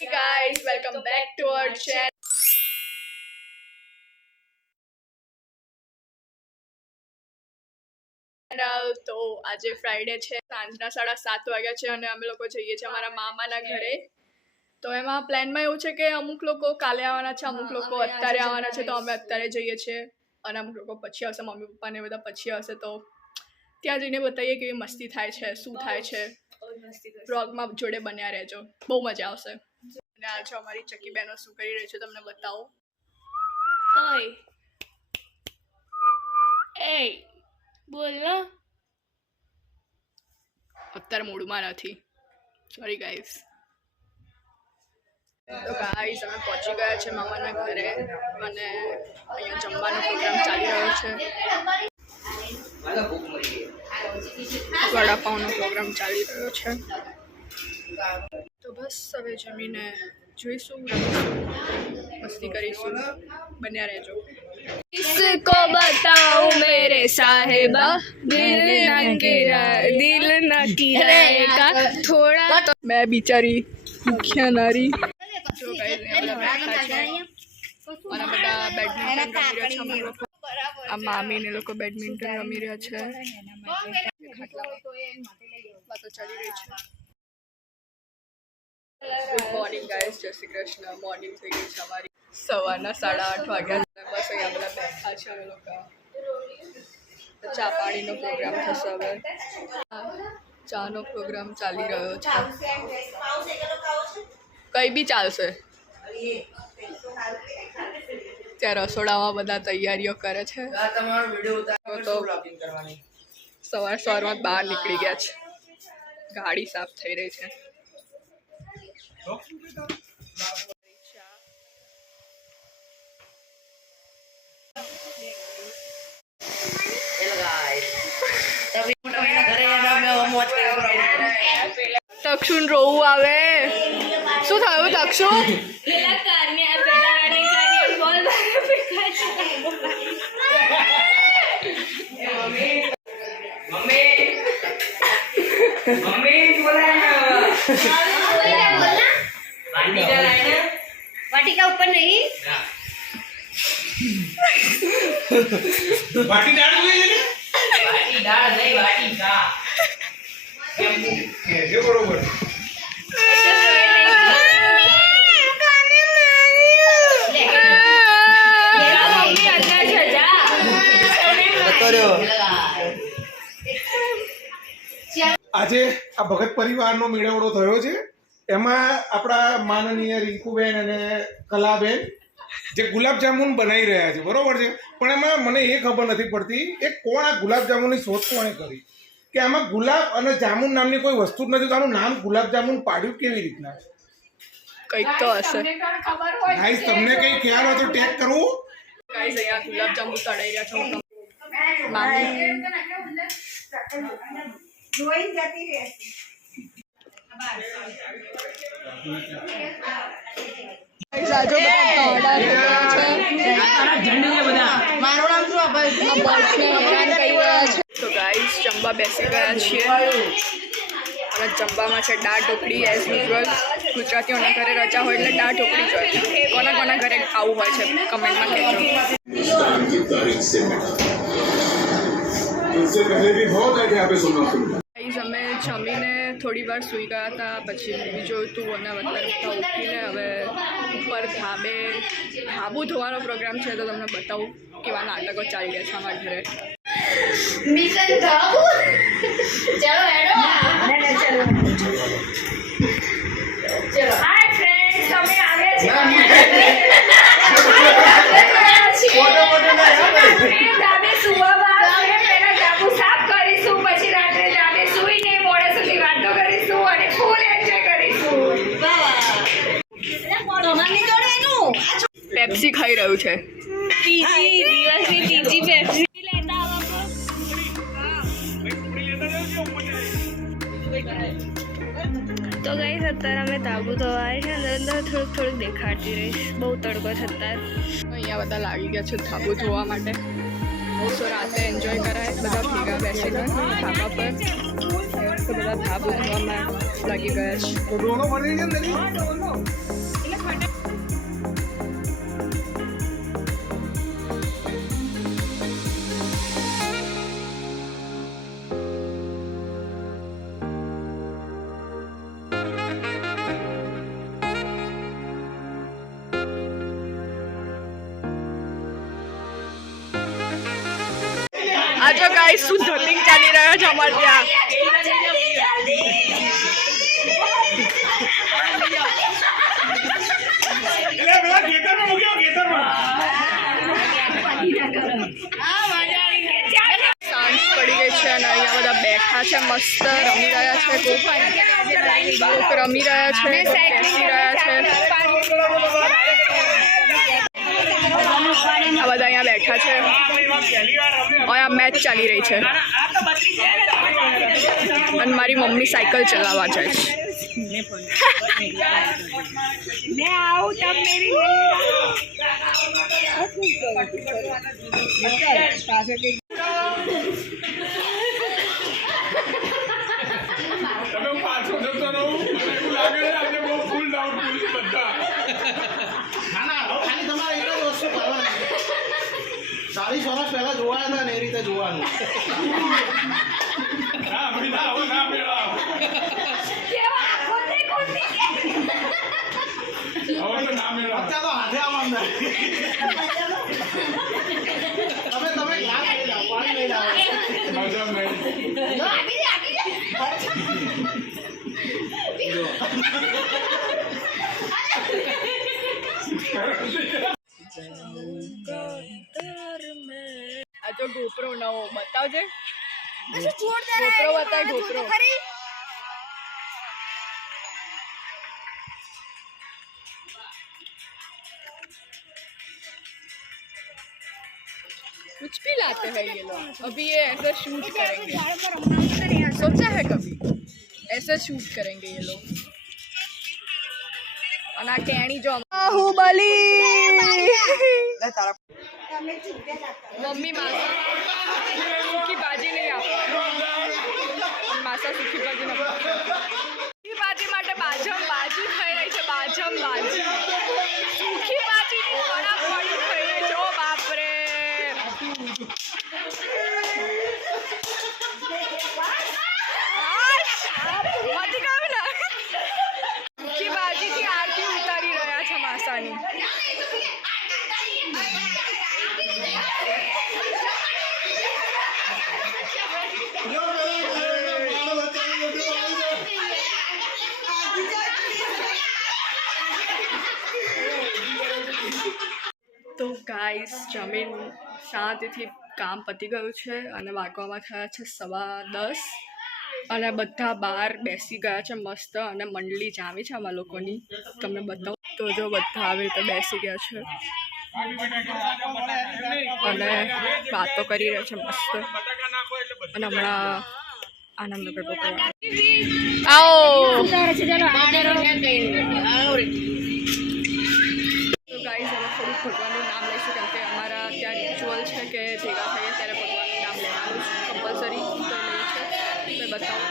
Hey guys, welcome back to our channel. તો આજે Friday છે, સાંજના 7:30 વાગ્યા છે અને અમે લોકો જઈએ છીએ અમારા મામાના ઘરે. તો એમાં પ્લાનમાં એવું છે કે અમુક લોકો કાલે આવવાના છે, અમુક લોકો અત્યારે આવવાના છે, તો અમે અત્યારે જઈએ છીએ અને અમુક લોકો પછી આવશે, મમ્મી પપ્પાને બધા પછી આવશે. તો ત્યાં જઈને બતાવીએ કેવી મસ્તી થાય છે, શું થાય છે. વ્લોગમાં જોડે બન્યા રહેજો, બહુ મજા આવશે. અને આજે અમારી ચક્કી બહેનો શું કરી રહી છે તમને બતાવો. ઓય એ બોલ ને. અત્યારે મૂડમાં નથી, સોરી ગાઈઝ. તો ગાઈઝ અમે પહોંચી ગયા છે મામાના ઘરે અને અહીંયા જમવાનો પ્રોગ્રામ ચાલી રહ્યો છે. વડાપાવનો પ્રોગ્રામ ચાલી રહ્યો છે. તો બસ હવે જમીને જોઈશું, મસ્તી કરીશું, બન્યા રહેજો. किसको बताऊं मेरे साहिबा, दिल न किराएगा थोड़ा. मैं बिचारी मुखिया नारी. जो गाइस અને બધા બેડમિન્ટન રમી રહ્યા છે. અમે લોકો આ મામી ને લોકો બેડમિન્ટન રમી રહ્યા છે. વાતો ચાલી રહી છે. ગુડ મોર્નિંગ ગાઈસ, જય શ્રી કૃષ્ણ. મોર્નિંગ થઈ ગઈ છે અમારી, સવારના 8:30 વાગ્યા. બસ અહીંયા બધા બેઠા છે અમે લોકો. ચા પાણીનો પ્રોગ્રામ થશે હવે. ચાનો પ્રોગ્રામ ચાલી રહ્યો છે. કઈ બી ચાલશે. ત્યાં રસોડામાં બધા તૈયારીઓ કરે છે. તો સવારમાં બહાર નીકળી ગયા છે. ગાડી સાફ થઈ રહી છે. તક્ષુન રોવું આવે. શું થયું તક્ષુ? वाटिका ऊपर नहीं, वाटी डाल नहीं, वाटिका ये बरोबर. આજે આ ભગત પરિવારનો મેળાવડો થયો છે. એમાં આપણા માનનીય રિંકુબેન અને કલાબેન જે ગુલાબજામુન બનાવી રહ્યા છે, બરોબર છે. પણ એમાં મને એ ખબર નથી પડતી એ કોણ આ ગુલાબજામુનની શોધ કોણે કરી, કે આમાં ગુલાબ અને જામુન નામની કોઈ વસ્તુ જ નથી, તો આનું નામ ગુલાબજામુન પાડ્યું કેવી રીતના? કંઈક તો હશે. ગાઈસ તમને કઈ ખ્યાલ હોય તો ટેગ કરવું. ગાઈસ અહીંયા ગુલાબજાંબુ તળાઈ રહ્યા છે. મામી જોઈ જતી રહેશે. તો ગાઈસ જમવા બેસી ગયા છીએ અને જમવામાં છે દાળ ઢોકળી. એઝ યુઝ્યુઅલ ગુજરાતીઓના ઘરે રજા હોય એટલે દાળ ઢોકળી જ હોય. કોના કોના ઘરે આવું હોય છે કમેન્ટમાં કહેજો. અમે જમીને થોડી વાર સૂઈ ગયા હતા, પછી મૂવી જોયું હતું અને અત્યારે ઉઠીને હવે ઉપર ધાબુ ધોવાનો પ્રોગ્રામ છે. તો તમને બતાવું કેવા નાટકો ચાલી રહ્યા છે અમારા ઘરે. મિશન ધાબુ. ચલો હેડો. ચલો હાય ફ્રેન્ડ્સ, તમે આવ્યા છો. ધાબે સુવા બાદ પહેલા ધાબુ સાફ કરીશું, પછી રાત્રે ધાબે સુઈને મોડે સુધી વાતો કરીશું અને ફૂલ એન્જોય કરીશું. પેપ્સી ખાઈ રહ્યું છે. ત્રીજી દિવસની ત્રીજી પેપ્સી લેતા આવો. તો ગાઈસ અત્યારે અમે ધાબુ ધોવાય છે, અંદર થોડુંક દેખાડતી રહીશ. બહુ તડકો છે અત્યારે. અહીંયા બધા લાગી ગયા છે ધાબુ ધોવા માટે. સો રાતે એન્જોય કરાય બધા ભેગા બેસીને ધાબા પર. તો બધા ધાબુ ધોવામાં લાગી ગયા છે. આ જો ગાઈસ શું ધોતિંગ ચાલી રહ્યો છે અમારે ત્યાં. જલ્દી જલ્દી એટલે પેલા ખેતરમાં મૂક્યો ખેતરમાં. સાંજ પડી ગઈ છે અને અહીંયા બધા બેઠા છે, મસ્ત રમી રહ્યા છે, કોક રમી રહ્યા છે, બેસી રહ્યા છે. આ બધા અહીંયા બેઠા છે, અહીંયા મેચ ચાલી રહી છે અને મારી મમ્મી સાયકલ ચલાવવા જાય છે. मैं आऊँ तब मेरी તમે પાછો જતો રહું એવું લાગે છે આજે બહુ ફૂલ ડાઉટફુલ છે બધા. ના ખાલી તમારે એક જ વસ્તુ કરવાની 40 વર્ષ પહેલા જોવાયા હતા ને એ રીતે જોવાનું. ના મીઠા હવે ના મેળાવ. હવે તો ના મેળાવ. અત્યારે તો હાથે આવવાનું તમે ગ્લાસ લઈ જાઓ, પાણી લઈ જાઓ. મજા નહીં. આ તો ગોપરો નવો બતાવજે. ગોપરો બતાવ, ગોપરો. कुछ भी लाते हैं ये लोग. अभी ये ऐसे शूट करेंगे. सोचा है कभी ऐसे शूट करेंगे ये लोग. અને આ ટેણી જો બાહુબલી મમ્મી માસા સૂકી ભાજી નહીં આપવાની. માસા સૂકી ભાજી ન સૂકી ભાજી માટે બાજમ બાજી થઈ રહી છે. બાજમ બાજી સૂકી ભાજીની પડાપડી થઈ રહી છે. ઓ બાપરે. મજી ગયું ને. સૂકી ભાજીથી આરતી ઉતારી રહ્યા છે માસાની. તો ગાઈસ જમીન શાંતિથી કામ પતી ગયું છે અને વાગવામાં થયા છે 10:15 અને બધા બહાર બેસી ગયા છે મસ્ત અને મંડળી જામી છે અમારા લોકોની. તમને બતાવું તો જો બધા આવી રીતે બેસી ગયા છે અને વાતો કરી રહ્યા છે મસ્ત. અને હમણાં આનંદ આવો તો ગાઈઝ હવે થોડુંક ભગવાનનું નામ લઈશું કેમ કે અમારા ત્યાં રિચ્યુઅલ છે કે ભેગા થઈએ ત્યારે ભગવાનનું નામ લેવાનું કમ્પલસરી તો લેવું છે. મેં બતાવું.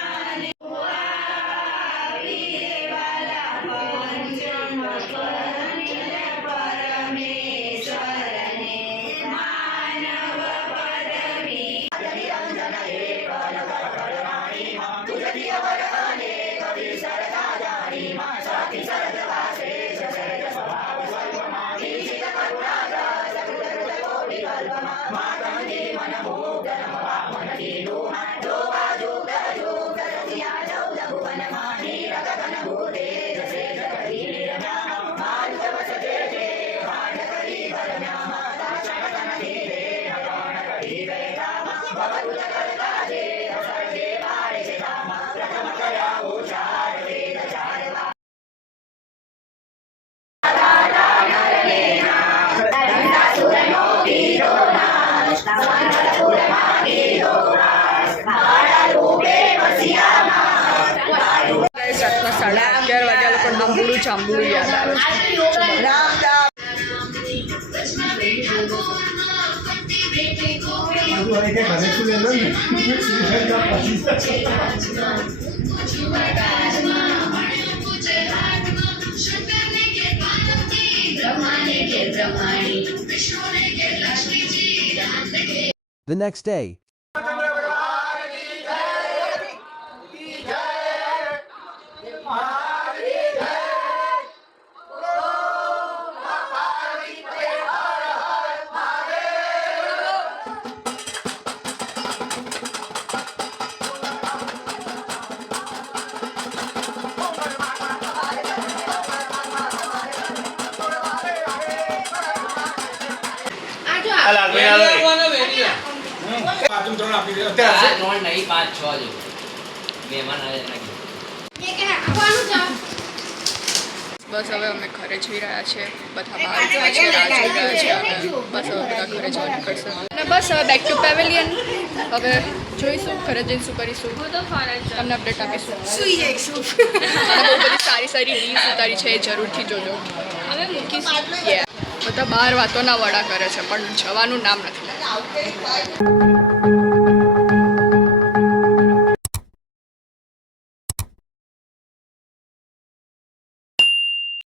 રાતના 11:30 વાગ્યા લોકો ડુંબુડું ચાંબુડું યાદ આવે છે. The next day. બાજુ ત્રણ આપી દે અત્યારે નોન નહીં 5-6 જો મહેમાન આવે એના બસ હવે અમે ઘરે જઈ રહ્યા છે બધા બહાર ગયા છે રાહ જોઈ રહ્યા છે અને બસ હવે બધા ઘરે જવા નીકળશે અને બસ હવે બેક ટુ પેવેલિયન હવે જોઈશું ઘરે જઈને શું કરીશું તમને અપડેટ આપીશું સુઈ જઈશું બહુ બધી સારી સારી રીલ્સ ઉતારી છે એ જરૂરથી જોજો હવે મૂકીશું બધા બહાર વાતોના વડા કરે છે પણ જવાનું નામ નથી લેતા